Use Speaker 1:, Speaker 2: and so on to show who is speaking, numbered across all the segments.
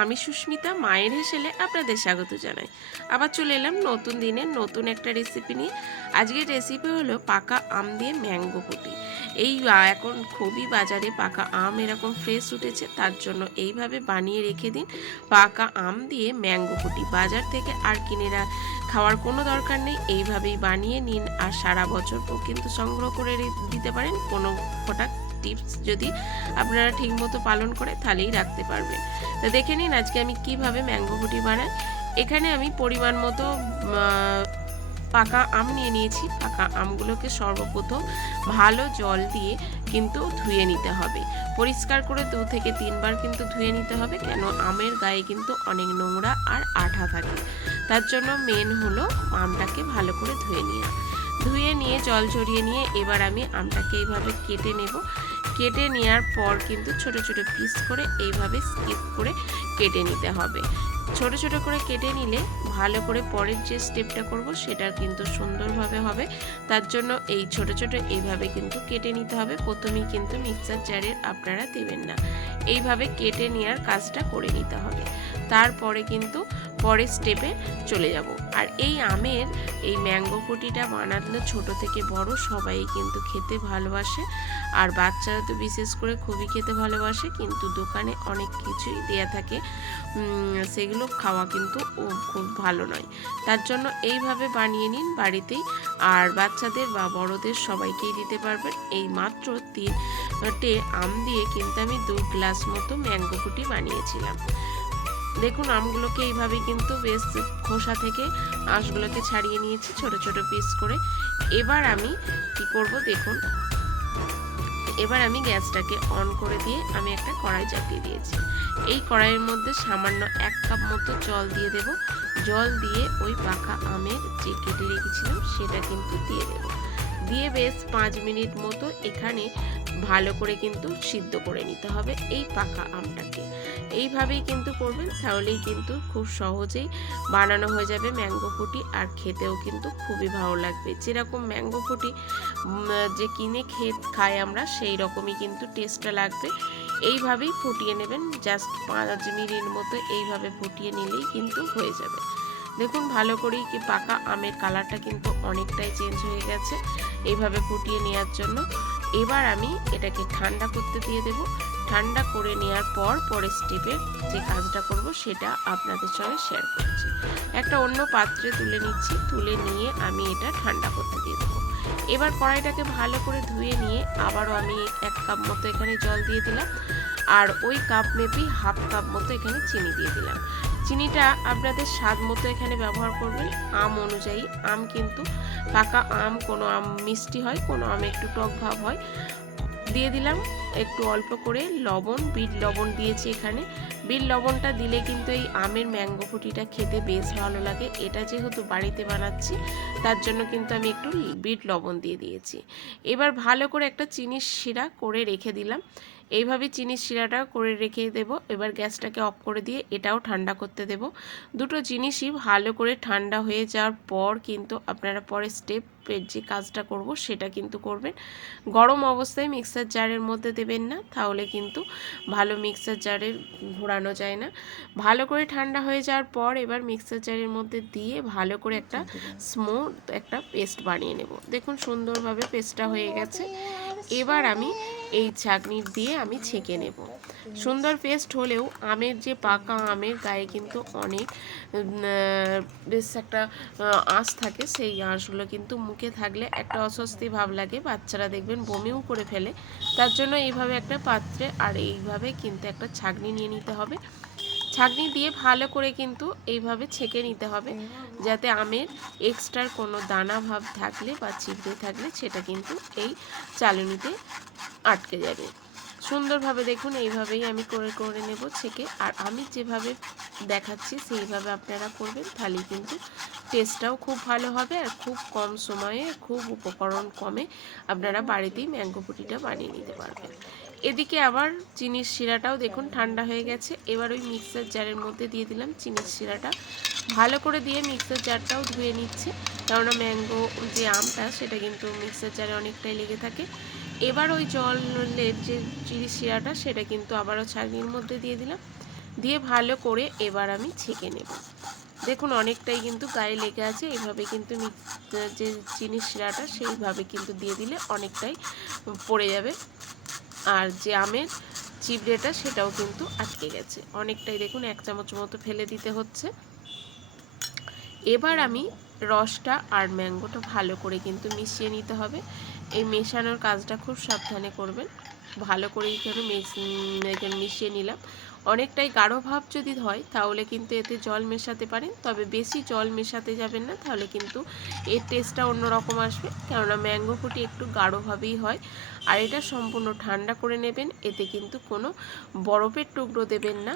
Speaker 1: আমি সুস্মিতা, মায়ের হেসেলে আপনাদের স্বাগত জানাই। আবার চলে এলাম নতুন দিনের নতুন একটা রেসিপি নিয়ে। আজকের রেসিপি হলো পাকা আম দিয়ে ম্যাঙ্গো পুটি। এই এখন খুবই বাজারে পাকা আম এরকম ফ্রেশ উঠেছে, তার জন্য এইভাবে বানিয়ে রেখে দিন। পাকা আম দিয়ে ম্যাঙ্গো পুটি। বাজার থেকে আর কিনে খাওয়ার কোনো দরকার নেই, এইভাবেই বানিয়ে নিন। আর সারা বছর কিন্তু সংগ্রহ করে দিতে পারেন কোনো ফোটা টিপস যদি আপনারা ঠিকমতো পালন করে তাহলেই রাখতে পারবেন। তো দেখে নিন আজকে আমি কীভাবে ম্যাঙ্গো পুটি বানাই। এখানে আমি পরিমাণ মতো পাকা আম নিয়ে নিয়েছি। পাকা আমগুলোকে সর্বপ্রথম ভালো জল দিয়ে কিন্তু ধুয়ে নিতে হবে। পরিষ্কার করে দু থেকে তিনবার কিন্তু ধুয়ে নিতে হবে, কেন আমের গায়ে কিন্তু অনেক নোংরা আর আঠা থাকে। তার জন্য মেন হলো আমটাকে ভালো করে ধুয়ে নিয়ে ধুয়ে নিয়ে, জল ঝরিয়ে নিয়ে এবার আমি আমটাকে এইভাবে কেটে নেব। কেটে নেওয়ার পর কিন্তু ছোট ছোট পিস করে এইভাবে স্কিপ করে কেটে নিতে হবে। ছোট ছোট করে কেটে নিলে ভালো করে পরের যে স্টেপটা করব সেটা কিন্তু সুন্দরভাবে হবে। তার জন্য এই ছোট ছোট এইভাবে কিন্তু কেটে নিতে হবে। প্রথমেই কিন্তু মিক্সার জারের আপনারা দেবেন না। এইভাবে কেটে নেওয়ার কাজটা করে নিতে হবে। তারপরে কিন্তু পরের স্টেপে চলে যাব। আর এই আমের এই ম্যাঙ্গো পুটিটা বানানো ছোট থেকে বড় সবাই কিন্তু খেতে ভালোবাসে। আর বাচ্চারা তো বিশেষ করে খুবই খেতে ভালোবাসে, কিন্তু দোকানে অনেক কিছুই দেয়া থাকে। সেগুলো খাওয়া কিন্তু খুব ভালো নয়। তার জন্য এইভাবে বানিয়ে নিন বাড়িতেই। আর বাচ্চাদের বা বড়দের সবাইকেই দিতে পারবেন। এই মাত্র তিনটে আম দিয়ে কিন্তু আমি দু গ্লাস মতো ম্যাঙ্গো কুটি বানিয়েছিলাম। দেখুন, আমগুলোকে এইভাবে কিন্তু বেশ খোসা থেকে আঁশগুলোকে ছাড়িয়ে নিয়েছি ছোট ছোট পিস করে। এবার আমি কি করব দেখুন, এবার আমি গ্যাসটাকে অন করে দিয়ে আমি একটা কড়াই চাপিয়ে দিয়েছি। এই কড়াইয়ের মধ্যে সামান্য এক কাপ মতো জল দিয়ে দেব। জল দিয়ে ওই পাকা আমের যে কেটে রেখেছিলাম, সেটা কিন্তু দিয়ে দেব। দিয়ে বেশ পাঁচ মিনিট মতো এখানে ভালো করে কিন্তু সিদ্ধ করে নিতে হবে এই পাকা আমটাকে। এইভাবেই কিন্তু করবেন, তাহলেই কিন্তু খুব সহজেই বানানো হয়ে যাবে ম্যাঙ্গো ফুটি আর খেতেও কিন্তু খুবই ভালো লাগবে। যেরকম ম্যাঙ্গো ফুটি যে কিনে খেয়ে খাই আমরা, সেই রকমই কিন্তু টেস্টটা লাগবে। এইভাবেই ফুটিয়ে নেবেন, জাস্ট পাঁচ মিনিট মতো এইভাবে ফুটিয়ে নিলেই কিন্তু হয়ে যাবে। দেখুন, ভালো করেই কি পাকা আমের কালারটা কিন্তু অনেকটাই চেঞ্জ হয়ে গেছে। এইভাবে ফুটিয়ে নেওয়ার জন্য এবার আমি এটাকে ঠান্ডা করতে দিয়ে দেব। ঠান্ডা করে নেওয়ার পর পরের স্টেপে যে কাজটা করব সেটা আপনাদের সঙ্গে শেয়ার করছি। একটা অন্য পাত্রে তুলে নিচ্ছি, তুলে নিয়ে আমি এটা ঠান্ডা করতে দিয়ে দেবো। এবার কড়াইটাকে ভালো করে ধুয়ে নিয়ে আবারও আমি এক কাপ মতো এখানে জল দিয়ে দিলাম আর ওই কাপ মেপেই হাফ কাপ মতো এখানে চিনি দিয়ে দিলাম। চিনিটা আপনাদের স্বাদ মতো এখানে ব্যবহার করবেন। আম অনুযায়ী, আম কিন্তু পাকা আম, কোনো আম মিষ্টি হয়, কোনো আম একটু টক ভাব হয়। দিয়ে দিলাম। একটু অল্প করে লবণ, বিট লবণ দিয়েছি এখানে। বিট লবণটা দিলে কিন্তু এই আমের ম্যাঙ্গো ফুটিটা খেতে বেশ ভালো লাগে। এটা যেহেতু বাড়িতে বানাচ্ছি, তার জন্য কিন্তু আমি একটু বিট লবণ দিয়ে দিয়েছি। এবার ভালো করে একটা চিনির শিরা করে রেখে দিলাম। এইভাবে চিনির শিরাটা করে রেখে দেব। এবার গ্যাসটাকে অফ করে দিয়ে এটাও ঠান্ডা করতে দেব। দুটো জিনিসই ভালো করে ঠান্ডা হয়ে যাওয়ার পর কিন্তু আপনারা পরে স্টেপের যে কাজটা করব সেটা কিন্তু করবেন। গরম অবস্থায় মিক্সার জারের মধ্যে দেবেন না তাহলে কিন্তু ভালো মিক্সার জারের ঘোরানো যায় না। ভালো করে ঠান্ডা হয়ে যাওয়ার পর এবার মিক্সার জারের মধ্যে দিয়ে ভালো করে একটা স্মুথ একটা পেস্ট বানিয়ে নেব। দেখুন সুন্দরভাবে পেস্টটা হয়ে গেছে। এবার আমি এই ছাঁকনি দিয়ে আমি ছেঁকে নেব। সুন্দর পেস্ট হলেও আমের যে পাকা আমের গায়ে কিন্তু অনেক বেশ একটা আঁশ থাকে। সেই আঁশগুলো কিন্তু মুখে থাকলে একটা অস্বস্তি ভাব লাগে। বাচ্চারা দেখবেন বমিও করে ফেলে। তার জন্য এইভাবে একটা পাত্রে আর এইভাবে কিন্তু একটা ছাঁকনি নিয়ে নিতে হবে। ছাঁকনি দিয়ে ভালো করে কিন্তু এইভাবে ছেঁকে নিতে হবে, যাতে আমের এক্সট্রার কোনো দানা ভাব থাকলে বা ছিপড়ে থাকলে সেটা কিন্তু এই চালনিতে আটকে যাবে। সুন্দরভাবে দেখুন, এইভাবেই আমি করে করে নেব ছেঁকে। আর আমি যেভাবে দেখাচ্ছি, সেইভাবে আপনারা করবেন তাহলেই কিন্তু টেস্টটাও খুব ভালো হবে আর খুব কম সময়ে, খুব উপকরণ কমে আপনারা বাড়িতেই ম্যাঙ্গো পুটিটা বানিয়ে নিতে পারবেন। এদিকে আবার চিনির শিরাটাও দেখুন, ঠান্ডা হয়ে গেছে। এবার ওই মিক্সার জারের মধ্যে দিয়ে দিলাম চিনির শিরাটা। ভালো করে দিয়ে মিক্সার জারটাও ধুয়ে নিচ্ছে, কেননা ম্যাঙ্গো যে আমটা, সেটা কিন্তু মিক্সার জারে অনেকটাই লেগে থাকে। এবার ওই জলের যে চিনি শিরাটা, সেটা কিন্তু আবারও ছাগনির মধ্যে দিয়ে দিলাম। দিয়ে ভালো করে এবার আমি ছেঁকে নেব। দেখুন, অনেকটাই কিন্তু গায়ে লেগে আছে। এইভাবে কিন্তু যে চিনির শিরাটা, সেইভাবে কিন্তু দিয়ে দিলে অনেকটাই পড়ে যাবে। আর যে আমের চিবড়েটা সেটাও কিন্তু আটকে গেছে। অনেকটাই দেখুন, এক চামচ মতো ফেলে দিতে হচ্ছে। এবার আমি রসটা আর ম্যাঙ্গোটা ভালো করে কিন্তু মিশিয়ে নিতে হবে। এই মেশানোর কাজটা খুব সাবধানে করবেন। ভালো করে এখানে মিশ- এখানে মিশিয়ে নিলাম। অনেকটাই গাঢ় ভাব যদি হয় তাহলে কিন্তু এতে জল মেশাতে পারেন। তবে বেশি জল মেশাতে যাবেন না তাহলে কিন্তু এর টেস্টটা অন্যরকম আসবে। কেননা ম্যাঙ্গো ফুটি একটু গাঢ়ভাবেই হয়। আর এটা সম্পূর্ণ ঠান্ডা করে নেবেন এতে কিন্তু কোনো বরফের টুকরো দেবেন না।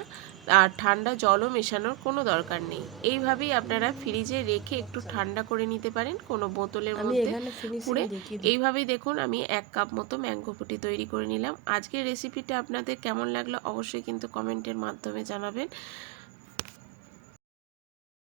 Speaker 1: আর ঠান্ডা জলও মেশানোর কোনো দরকার নেই। এইভাবেই আপনারা ফ্রিজে রেখে একটু ঠান্ডা করে নিতে পারেন কোনো বোতলের মধ্যে পুরে এইভাবেই দেখুন আমি এক কাপ মতো ম্যাঙ্গো ফুটি তৈরি করে নিলাম। আজকের রেসিপিটা আপনাদের কেমন লাগল অবশ্যই কিন্তু কমেন্টের মাধ্যমে জানাবেন।